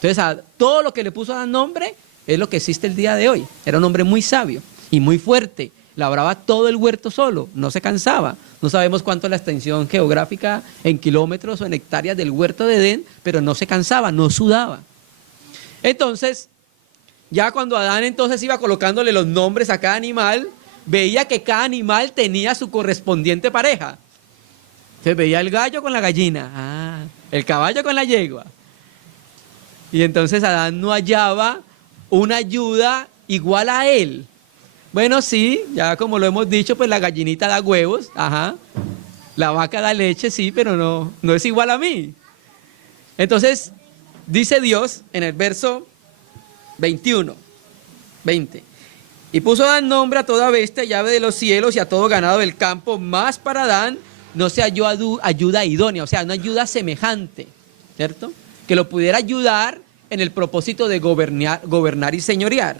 Entonces, todo lo que le puso a Adán nombre es lo que existe el día de hoy. Era un hombre muy sabio y muy fuerte. Labraba todo el huerto solo, no se cansaba. No sabemos cuánto es la extensión geográfica en kilómetros o en hectáreas del huerto de Edén, pero no se cansaba, no sudaba. Entonces, ya cuando Adán entonces iba colocándole los nombres a cada animal, veía que cada animal tenía su correspondiente pareja. Entonces veía el gallo con la gallina, el caballo con la yegua. Y entonces Adán no hallaba una ayuda igual a él. Bueno, sí, ya como lo hemos dicho, pues la gallinita da huevos, la vaca da leche, sí, pero no es igual a mí. Entonces, dice Dios en el verso 20: y puso Adán nombre a toda bestia y ave de los cielos y a todo ganado del campo, mas para Adán no se halló ayuda idónea, o sea, una ayuda semejante, ¿cierto? Que lo pudiera ayudar en el propósito de gobernar y señorear.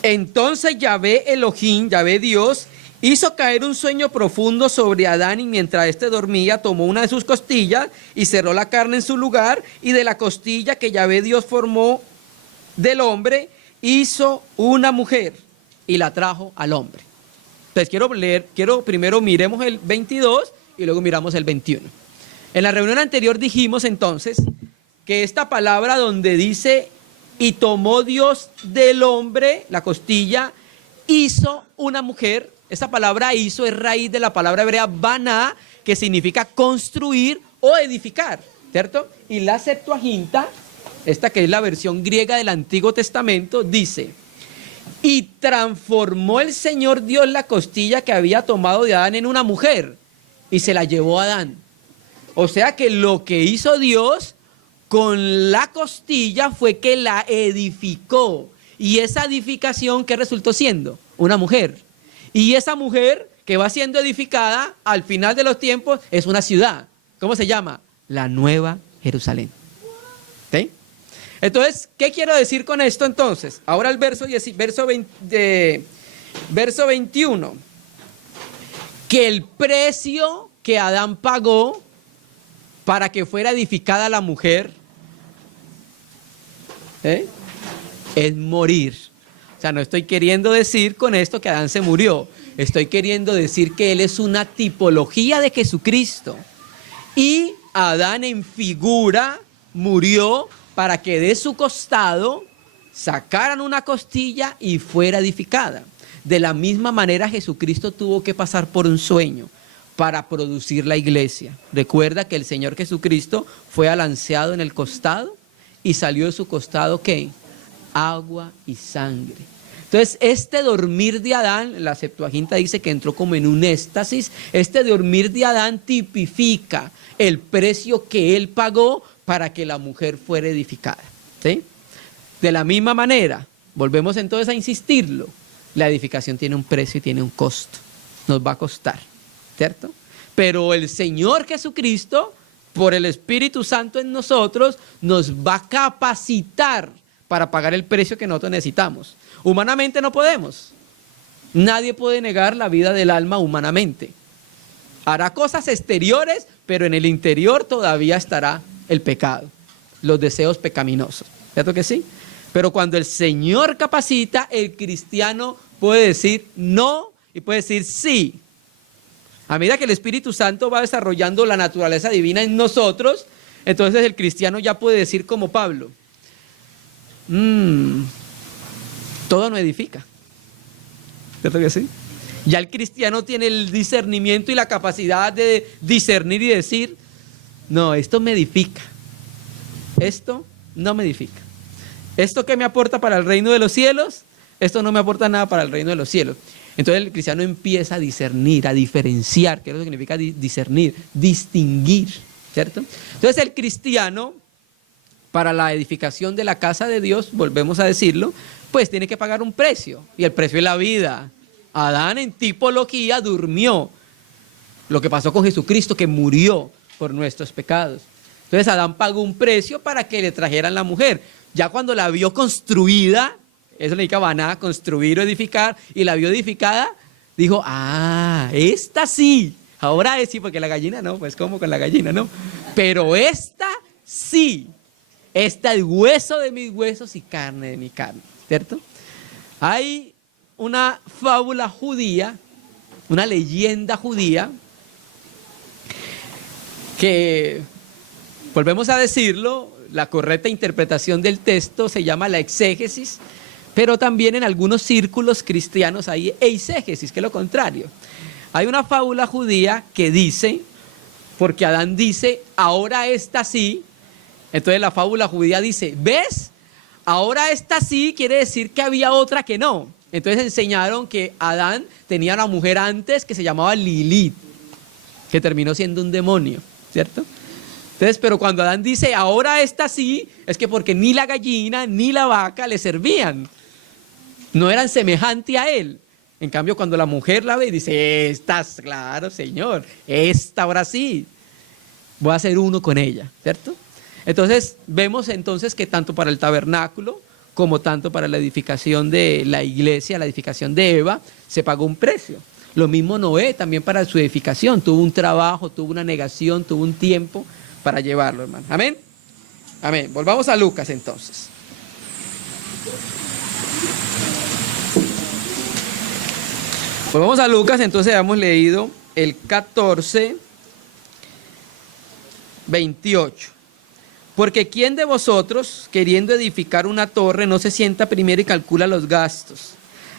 Entonces Yahvé Elohim, Yahvé Dios, hizo caer un sueño profundo sobre Adán, y mientras éste dormía, tomó una de sus costillas y cerró la carne en su lugar, y de la costilla que Yahvé Dios formó del hombre, hizo una mujer y la trajo al hombre. Entonces quiero primero miremos el 22 y luego miramos el 21. En la reunión anterior dijimos entonces que esta palabra donde dice: y tomó Dios del hombre, la costilla, hizo una mujer. Esta palabra hizo es raíz de la palabra hebrea baná, que significa construir o edificar, ¿cierto? Y la Septuaginta, esta que es la versión griega del Antiguo Testamento, dice: y transformó el Señor Dios la costilla que había tomado de Adán en una mujer, y se la llevó a Adán. O sea que lo que hizo Dios con la costilla fue que la edificó. Y esa edificación, ¿qué resultó siendo? Una mujer. Y esa mujer que va siendo edificada al final de los tiempos es una ciudad. ¿Cómo se llama? La Nueva Jerusalén. ¿Sí? Entonces, ¿qué quiero decir con esto entonces? Ahora el verso 21. Que el precio que Adán pagó para que fuera edificada la mujer es morir. O sea, no estoy queriendo decir con esto que Adán se murió. Estoy queriendo decir que él es una tipología de Jesucristo. Y Adán en figura murió para que de su costado sacaran una costilla y fuera edificada. De la misma manera Jesucristo tuvo que pasar por un sueño para producir la iglesia. Recuerda que el Señor Jesucristo fue alanceado en el costado y salió de su costado, ¿qué? Agua y sangre. Entonces, este dormir de Adán, la Septuaginta dice que entró como en un éxtasis. Este dormir de Adán tipifica el precio que él pagó para que la mujer fuera edificada, ¿sí? De la misma manera, volvemos entonces a insistirlo, la edificación tiene un precio y tiene un costo. Nos va a costar, ¿cierto? Pero el Señor Jesucristo, por el Espíritu Santo en nosotros, nos va a capacitar para pagar el precio que nosotros necesitamos. Humanamente no podemos. Nadie puede negar la vida del alma humanamente. Hará cosas exteriores, pero en el interior todavía estará el pecado, los deseos pecaminosos. ¿Cierto que sí? Pero cuando el Señor capacita, el cristiano puede decir no y puede decir sí. A medida que el Espíritu Santo va desarrollando la naturaleza divina en nosotros, entonces el cristiano ya puede decir como Pablo: todo no edifica. ¿Cierto que sí? Ya el cristiano tiene el discernimiento y la capacidad de discernir y decir: no, esto me edifica, esto no me edifica. ¿Esto qué me aporta para el reino de los cielos? Esto no me aporta nada para el reino de los cielos. Entonces el cristiano empieza a discernir, a diferenciar. ¿Qué es lo que significa discernir? Distinguir, ¿cierto? Entonces el cristiano, para la edificación de la casa de Dios, volvemos a decirlo, pues tiene que pagar un precio. Y el precio es la vida. Adán en tipología durmió. lo que pasó con Jesucristo, que murió por nuestros pecados. Entonces Adán pagó un precio para que le trajeran la mujer. Ya cuando la vio construida, eso le indica Baná, construir o edificar, y la vio edificada, dijo, esta sí. Ahora es sí, porque la gallina no, pues como con la gallina, ¿no? Pero esta sí. Esta es hueso de mis huesos y carne de mi carne, ¿cierto? Hay una fábula judía, una leyenda judía, que, volvemos a decirlo, la correcta interpretación del texto se llama la exégesis, pero también en algunos círculos cristianos hay eisegesis, que es lo contrario. Hay una fábula judía que dice, porque Adán dice, ahora esta sí, entonces la fábula judía dice, ¿ves? Ahora esta sí quiere decir que había otra que no. Entonces enseñaron que Adán tenía una mujer antes que se llamaba Lilith, que terminó siendo un demonio, ¿cierto? Entonces, pero cuando Adán dice, ahora esta sí, es que porque ni la gallina ni la vaca le servían. No eran semejantes a él. En cambio, cuando la mujer la ve, dice, estás claro, Señor, esta ahora sí, voy a ser uno con ella, ¿cierto? Entonces, vemos entonces que tanto para el tabernáculo, como tanto para la edificación de la iglesia, la edificación de Eva, se pagó un precio. Lo mismo Noé, también para su edificación, tuvo un trabajo, tuvo una negación, tuvo un tiempo para llevarlo, hermano. Amén. Amén. Volvamos a Lucas entonces. Volvamos a Lucas, entonces hemos leído el 14, 28. Porque ¿quién de vosotros, queriendo edificar una torre, no se sienta primero y calcula los gastos,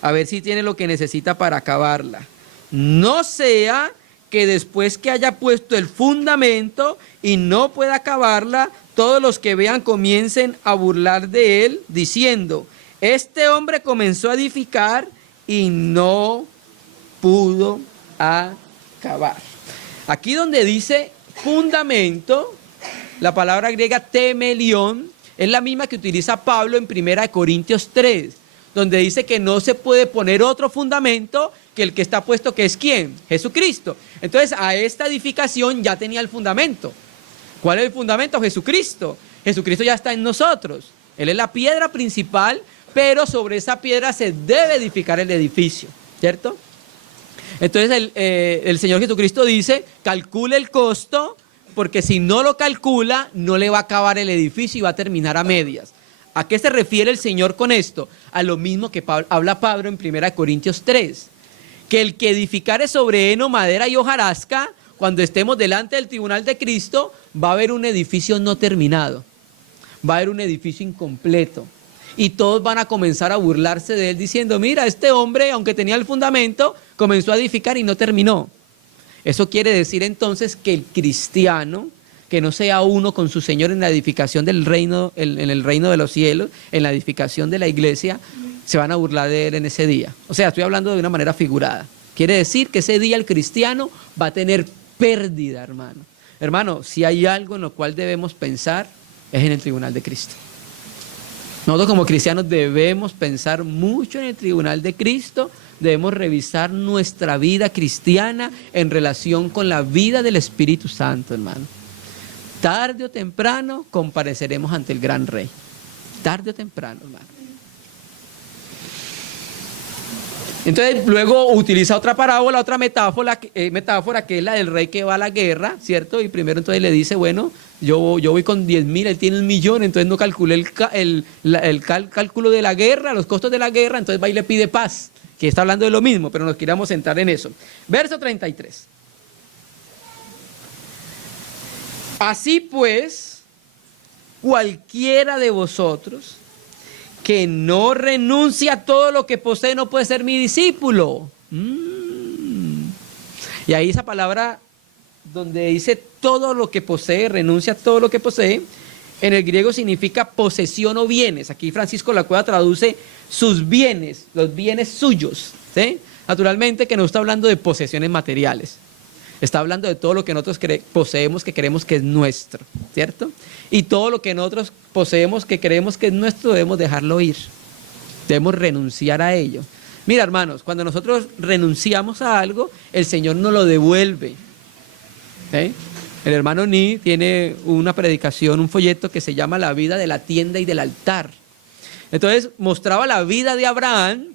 a ver si tiene lo que necesita para acabarla? No sea que después que haya puesto el fundamento y no pueda acabarla, todos los que vean comiencen a burlar de él, diciendo, este hombre comenzó a edificar y no pudo acabar. Aquí donde dice fundamento, la palabra griega temelión es la misma que utiliza Pablo en 1 Corintios 3, donde dice que no se puede poner otro fundamento que el que está puesto, que es ¿quién? Jesucristo. Entonces a esta edificación ya tenía el fundamento. ¿Cuál es el fundamento? Jesucristo. Jesucristo ya está en nosotros. Él es la piedra principal, pero sobre esa piedra se debe edificar el edificio, ¿cierto? Entonces el Señor Jesucristo dice, calcule el costo, porque si no lo calcula, no le va a acabar el edificio y va a terminar a medias. ¿A qué se refiere el Señor con esto? A lo mismo que habla Pablo en 1 Corintios 3, que el que edificare sobre heno, madera y hojarasca, cuando estemos delante del tribunal de Cristo, va a haber un edificio no terminado, va a haber un edificio incompleto. Y todos van a comenzar a burlarse de él diciendo, mira, este hombre, aunque tenía el fundamento, comenzó a edificar y no terminó. Eso quiere decir entonces que el cristiano, que no sea uno con su Señor en la edificación del reino, en el reino de los cielos, en la edificación de la iglesia, se van a burlar de él en ese día. O sea, estoy hablando de una manera figurada. Quiere decir que ese día el cristiano va a tener pérdida, hermano. Hermano, si hay algo en lo cual debemos pensar, es en el tribunal de Cristo. Nosotros como cristianos debemos pensar mucho en el tribunal de Cristo, debemos revisar nuestra vida cristiana en relación con la vida del Espíritu Santo, hermano. Tarde o temprano compareceremos ante el gran Rey. Tarde o temprano, hermano. Entonces luego utiliza otra parábola, otra metáfora que es la del rey que va a la guerra, ¿cierto? Y primero entonces le dice, bueno, yo voy con 10,000, él tiene 1,000,000, entonces no calculé el cálculo de la guerra, los costos de la guerra, entonces va y le pide paz, que está hablando de lo mismo, pero nos queríamos centrar en eso. Verso 33. Así pues, cualquiera de vosotros que no renuncia a todo lo que posee no puede ser mi discípulo. Y ahí esa palabra donde dice todo lo que posee, renuncia a todo lo que posee, en el griego significa posesión o bienes. Aquí Francisco la Cueva traduce sus bienes, los bienes suyos, ¿sí? Naturalmente que no está hablando de posesiones materiales. Está hablando de todo lo que nosotros poseemos que creemos que es nuestro, ¿cierto? Y todo lo que nosotros poseemos que creemos que es nuestro debemos dejarlo ir. Debemos renunciar a ello. Mira, hermanos, cuando nosotros renunciamos a algo, el Señor nos lo devuelve. ¿Sí? El hermano Ni tiene una predicación, un folleto que se llama La vida de la tienda y del altar. Entonces mostraba la vida de Abraham.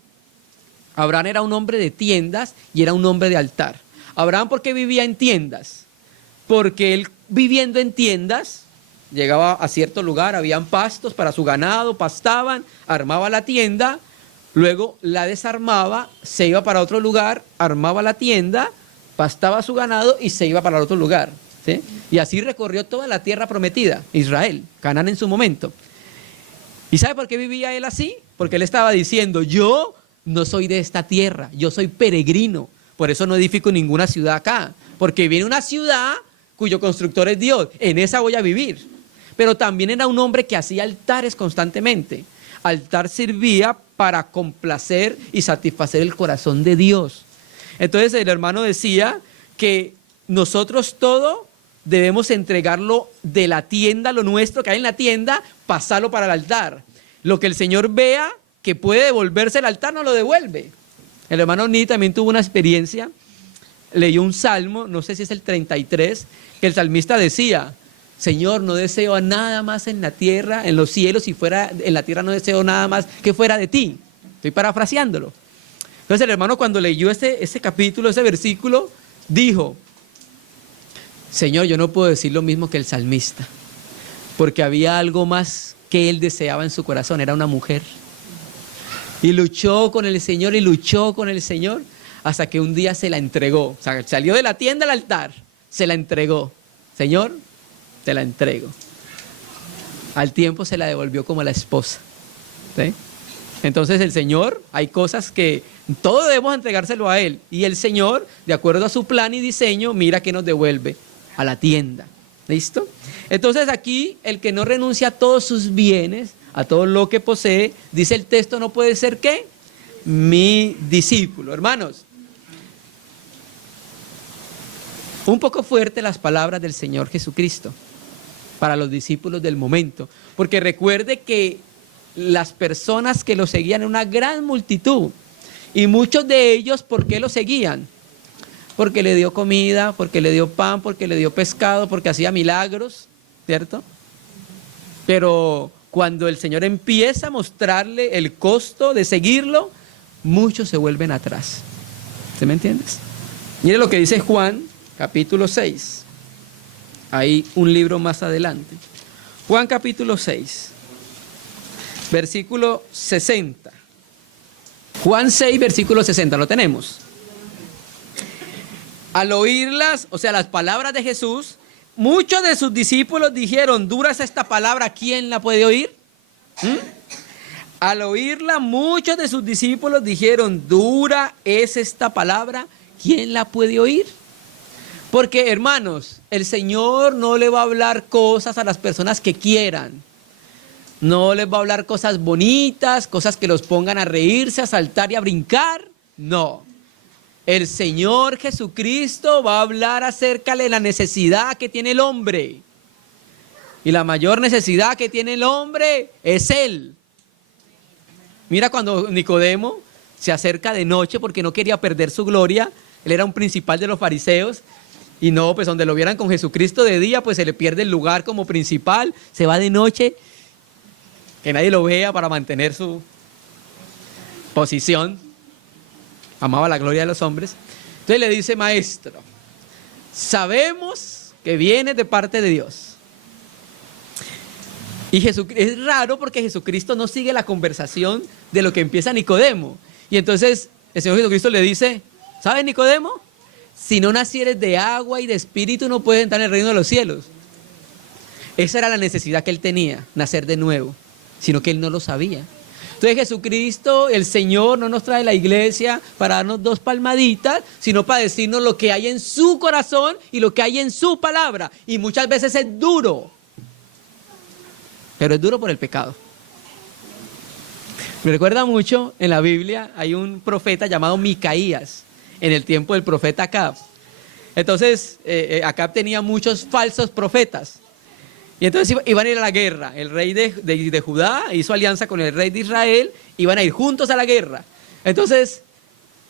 Abraham era un hombre de tiendas y era un hombre de altar. Abraham, ¿por qué vivía en tiendas? Porque él, viviendo en tiendas, llegaba a cierto lugar, habían pastos para su ganado, pastaban, armaba la tienda, luego la desarmaba, se iba para otro lugar, armaba la tienda, pastaba su ganado y se iba para otro lugar, ¿sí? Y así recorrió toda la tierra prometida, Israel, Canaán en su momento. ¿Y sabe por qué vivía él así? Porque él estaba diciendo, yo no soy de esta tierra, yo soy peregrino, por eso no edifico ninguna ciudad acá, porque viene una ciudad cuyo constructor es Dios, en esa voy a vivir. Pero también era un hombre que hacía altares constantemente. Altar servía para complacer y satisfacer el corazón de Dios. Entonces el hermano decía que nosotros todo debemos entregarlo de la tienda, lo nuestro que hay en la tienda, pasarlo para el altar. Lo que el Señor vea que puede devolverse el altar, no lo devuelve. El hermano Ni también tuvo una experiencia, leyó un salmo, no sé si es el 33, que el salmista decía, Señor, no deseo nada más en la tierra, en los cielos, y fuera en la tierra no deseo nada más que fuera de ti. Estoy parafraseándolo. Entonces el hermano cuando leyó ese capítulo, ese versículo, dijo, Señor, yo no puedo decir lo mismo que el salmista, porque había algo más que él deseaba en su corazón, era una mujer. Y luchó con el Señor y luchó con el Señor hasta que un día se la entregó. O sea, salió de la tienda al altar, se la entregó. Señor, te la entrego. Al tiempo se la devolvió como la esposa. ¿Sí? Entonces el Señor, hay cosas que todo debemos entregárselo a Él. Y el Señor, de acuerdo a su plan y diseño, mira que nos devuelve a la tienda. ¿Listo? Entonces aquí, el que no renuncia a todos sus bienes, a todo lo que posee, dice el texto, no puede ser ¿qué? Mi discípulo. Hermanos, un poco fuerte las palabras del Señor Jesucristo para los discípulos del momento, porque recuerde que las personas que lo seguían eran una gran multitud, y muchos de ellos, ¿por qué lo seguían? Porque le dio comida, porque le dio pan, porque le dio pescado, porque hacía milagros, ¿cierto? Pero cuando el Señor empieza a mostrarle el costo de seguirlo, muchos se vuelven atrás. ¿Sí me entiendes? Mire lo que dice Juan, capítulo 6. Hay un libro más adelante. Juan capítulo 6, versículo 60. Juan 6, versículo 60, ¿lo tenemos? Al oírlas, o sea, las palabras de Jesús, muchos de sus discípulos dijeron, ¿dura es esta palabra? ¿Quién la puede oír? Al oírla, muchos de sus discípulos dijeron, ¿dura es esta palabra? ¿Quién la puede oír? Porque, hermanos, el Señor no le va a hablar cosas a las personas que quieran. No les va a hablar cosas bonitas, cosas que los pongan a reírse, a saltar y a brincar. No. El Señor Jesucristo va a hablar acerca de la necesidad que tiene el hombre. Y la mayor necesidad que tiene el hombre es Él. Mira cuando Nicodemo se acerca de noche porque no quería perder su gloria. Él era un principal de los fariseos. Y no, pues donde lo vieran con Jesucristo de día, pues se le pierde el lugar como principal. Se va de noche, que nadie lo vea para mantener su posición. Amaba la gloria de los hombres. Entonces le dice, maestro, sabemos que vienes de parte de Dios. Y es raro porque Jesucristo no sigue la conversación de lo que empieza Nicodemo. Y entonces el Señor Jesucristo le dice, ¿sabes, Nicodemo? Si no nacieres de agua y de espíritu, no puedes entrar en el reino de los cielos. Esa era la necesidad que él tenía, nacer de nuevo, sino que él no lo sabía. Entonces Jesucristo, el Señor, no nos trae a la iglesia para darnos 2 palmaditas, sino para decirnos lo que hay en su corazón y lo que hay en su palabra. Y muchas veces es duro, pero es duro por el pecado. Me recuerda mucho, en la Biblia hay un profeta llamado Micaías, en el tiempo del profeta Acab. Entonces, Acab tenía muchos falsos profetas. Y entonces iban a ir a la guerra. El rey de Judá hizo alianza con el rey de Israel, iban a ir juntos a la guerra. Entonces,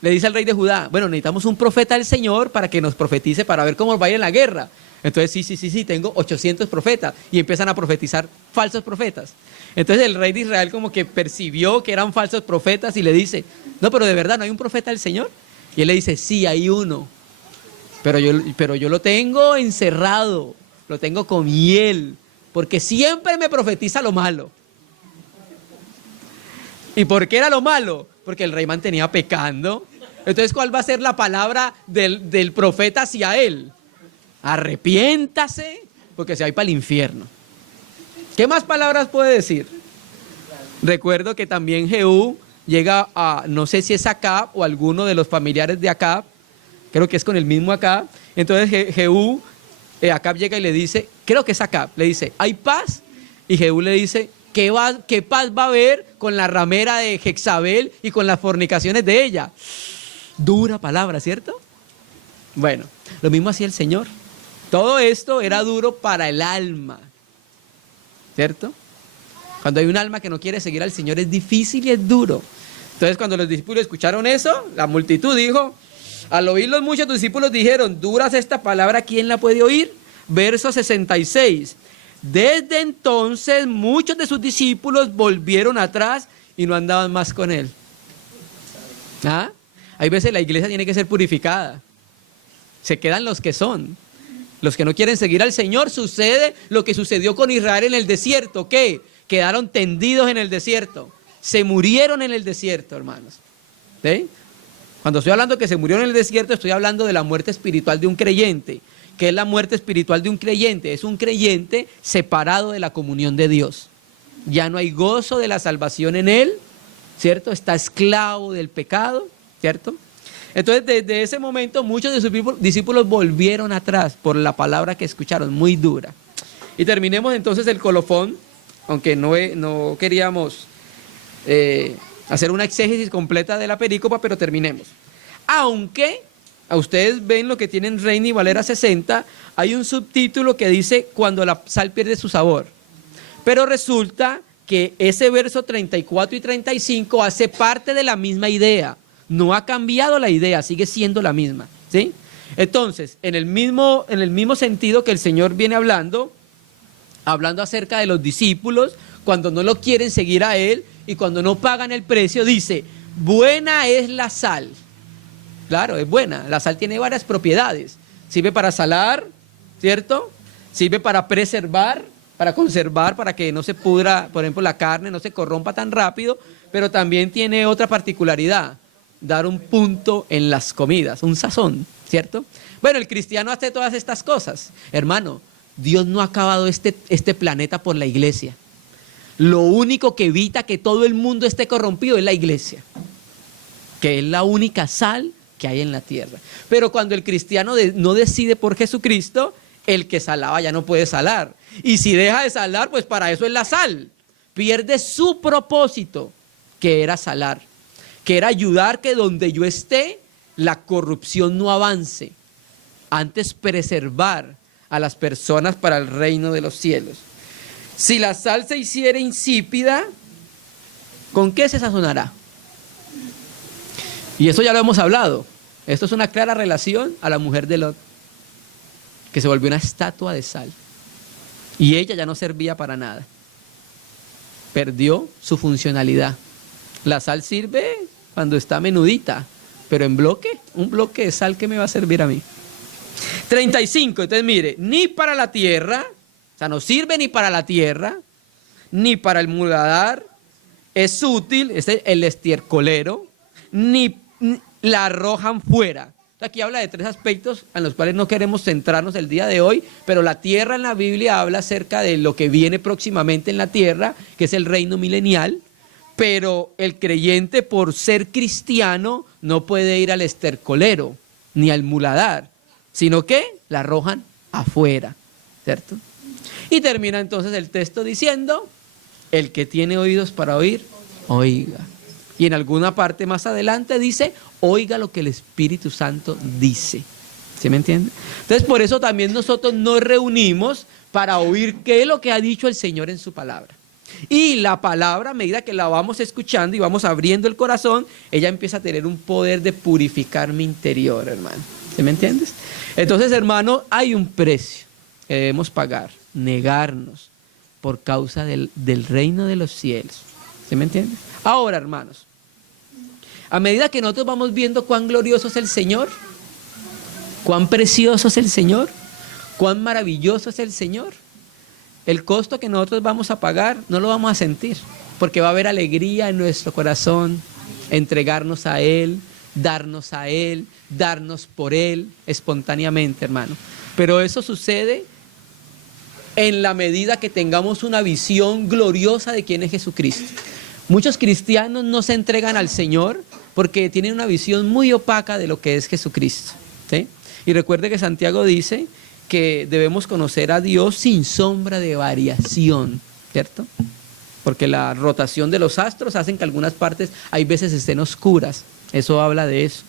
le dice al rey de Judá, bueno, necesitamos un profeta del Señor para que nos profetice para ver cómo va a ir en la guerra. Entonces, sí, tengo 800 profetas. Y empiezan a profetizar falsos profetas. Entonces el rey de Israel como que percibió que eran falsos profetas y le dice, no, pero de verdad, ¿no hay un profeta del Señor? Y él le dice, sí, hay uno. Pero yo lo tengo encerrado, lo tengo con miel, porque siempre me profetiza lo malo. ¿Y por qué era lo malo? Porque el rey mantenía pecando. Entonces, ¿cuál va a ser la palabra del profeta hacia él? Arrepiéntase, porque se va a ir para el infierno. ¿Qué más palabras puede decir? Recuerdo que también Jehú llega a, no sé si es Acab o alguno de los familiares de Acab, creo que es con el mismo Acab. Entonces Jehú, Acab llega y le dice, creo que es Acab, le dice, ¿hay paz? Y Jehú le dice, ¿qué paz va a haber con la ramera de Jezabel y con las fornicaciones de ella? Dura palabra, ¿cierto? Bueno, lo mismo hacía el Señor. Todo esto era duro para el alma, ¿cierto? Cuando hay un alma que no quiere seguir al Señor es difícil y es duro. Entonces cuando los discípulos escucharon eso, la multitud dijo, al oírlos muchos discípulos dijeron, ¿dura es esta palabra? ¿Quién la puede oír? Verso 66. Desde entonces muchos de sus discípulos volvieron atrás y no andaban más con él. ¿Ah? Hay veces la iglesia tiene que ser purificada. Se quedan los que son. Los que no quieren seguir al Señor, sucede lo que sucedió con Israel en el desierto. ¿Qué? Quedaron tendidos en el desierto. Se murieron en el desierto, hermanos. ¿Sí? Cuando estoy hablando que se murió en el desierto, estoy hablando de la muerte espiritual de un creyente. ¿Qué es la muerte espiritual de un creyente? Es un creyente separado de la comunión de Dios. Ya no hay gozo de la salvación en él, ¿cierto? Está esclavo del pecado, ¿cierto? Entonces, desde ese momento, muchos de sus discípulos volvieron atrás por la palabra que escucharon, muy dura. Y terminemos entonces el colofón, aunque no queríamos hacer una exégesis completa de la perícopa, pero terminemos. Aunque, a ustedes ven lo que tienen Reina y Valera 60, hay un subtítulo que dice, cuando la sal pierde su sabor. Pero resulta que ese verso 34 y 35 hace parte de la misma idea. No ha cambiado la idea, sigue siendo la misma, ¿sí? Entonces, en el mismo sentido que el Señor viene hablando acerca de los discípulos, cuando no lo quieren seguir a Él y cuando no pagan el precio, dice, buena es la sal. Claro, es buena, la sal tiene varias propiedades. Sirve para salar, ¿cierto? Sirve para preservar, para conservar, para que no se pudra, por ejemplo, la carne no se corrompa tan rápido, pero también tiene otra particularidad. Dar un punto en las comidas, un sazón, ¿cierto? Bueno, el cristiano hace todas estas cosas. Hermano, Dios no ha acabado este planeta por la iglesia. Lo único que evita que todo el mundo esté corrompido es la iglesia, que es la única sal que hay en la tierra. Pero cuando el cristiano no decide por Jesucristo, el que salaba ya no puede salar. Y si deja de salar, pues para eso es la sal. Pierde su propósito, que era salar, que era ayudar que donde yo esté, la corrupción no avance, antes preservar a las personas para el reino de los cielos. Si la sal se hiciera insípida, ¿con qué se sazonará? Y eso ya lo hemos hablado. Esto es una clara relación a la mujer de Lot, que se volvió una estatua de sal. Y ella ya no servía para nada. Perdió su funcionalidad. La sal sirve cuando está menudita, pero en bloque, un bloque de sal, ¿qué me va a servir a mí? 35, entonces mire, ni para la tierra, o sea, no sirve ni para la tierra, ni para el muladar, es útil, es el estiércolero, ni la arrojan fuera. Aquí habla de tres aspectos en los cuales no queremos centrarnos el día de hoy, pero la tierra en la Biblia habla acerca de lo que viene próximamente en la tierra, que es el reino milenial. Pero el creyente, por ser cristiano, no puede ir al estercolero ni al muladar, sino que la arrojan afuera, ¿cierto? Y termina entonces el texto diciendo, el que tiene oídos para oír, oiga. Y en alguna parte más adelante dice, oiga lo que el Espíritu Santo dice. ¿Sí me entiende? Entonces por eso también nosotros nos reunimos para oír qué es lo que ha dicho el Señor en su palabra. Y la palabra, a medida que la vamos escuchando y vamos abriendo el corazón, ella empieza a tener un poder de purificar mi interior, hermano. ¿Sí me entiendes? Entonces, hermano, hay un precio que debemos pagar, negarnos por causa del reino de los cielos. ¿Sí me entiendes? Ahora, hermanos, a medida que nosotros vamos viendo cuán glorioso es el Señor, cuán precioso es el Señor, cuán maravilloso es el Señor, el costo que nosotros vamos a pagar no lo vamos a sentir, porque va a haber alegría en nuestro corazón, entregarnos a Él, darnos por Él espontáneamente, hermano. Pero eso sucede en la medida que tengamos una visión gloriosa de quién es Jesucristo. Muchos cristianos no se entregan al Señor porque tienen una visión muy opaca de lo que es Jesucristo, ¿sí? Y recuerde que Santiago dice que debemos conocer a Dios sin sombra de variación, ¿cierto? Porque la rotación de los astros hacen que algunas partes hay veces estén oscuras. Eso habla de eso.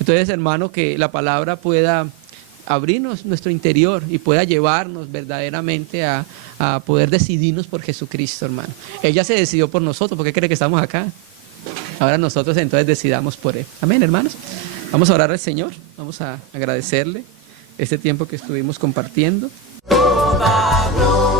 Entonces, hermano, que la palabra pueda abrirnos nuestro interior y pueda llevarnos verdaderamente a poder decidirnos por Jesucristo, hermano. Él ya se decidió por nosotros. ¿Por qué cree que estamos acá? Ahora nosotros entonces decidamos por Él. Amén, hermanos. Vamos a orar al Señor. Vamos a agradecerle este tiempo que estuvimos compartiendo. Toda gloria.